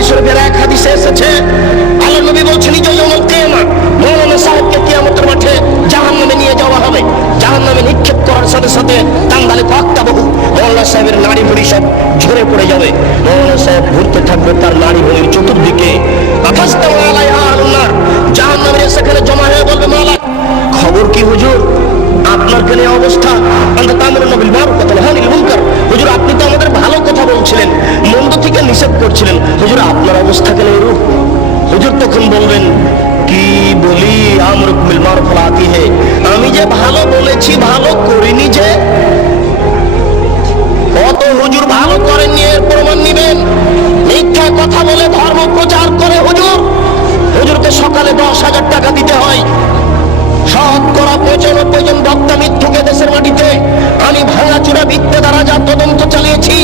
বুখারী শরীফের এক হাদিসে এসেছে, আল্লাহ নবী বলছেন এই যৌমুল কিয়ামা মৌলানা সাহেবকে কিয়ামতের মাঠে জাহান্নামে নিয়ে যাওয়া হবে। জাহান্নামে নিক্ষেপ করার সাথে সাথে কান্দালে পাক্তা বহু মৌলানা সাহেবের নাড়ি ভুড়ি সব ঝরে পড়ে যাবে। মৌলানা সাহেব ঘুরতে থাকবে তার নাড়ি ভুড়ির চতুর্দিকে। আলাইহা আল্লাহর সেখানে জমা হয়ে বলবে মালা খবর কি হুজুর? আপনার কেন অবস্থা? আন্তা তামর অবস্থা কেন এরূপ হুজুর তখন বলবেন কি বলি আমর বিল মারুফ আতি হে। আমি যে ভালো বলেছি, ভালো করিনি যে। কত হুজুর ভালো এর প্রমাণ নিবেন। মিথ্যা কথা বলে ধর্ম প্রচার করে হুজুর। হুজুরকে সকালে দশ হাজার টাকা দিতে হয়। শতকরা পঁচানব্বই জন বক্তা মৃত্যুকে দেশের মাটিতে। আমি ভাঙাচুরা বিদ্যে দ্বারা যা তদন্ত চালিয়েছি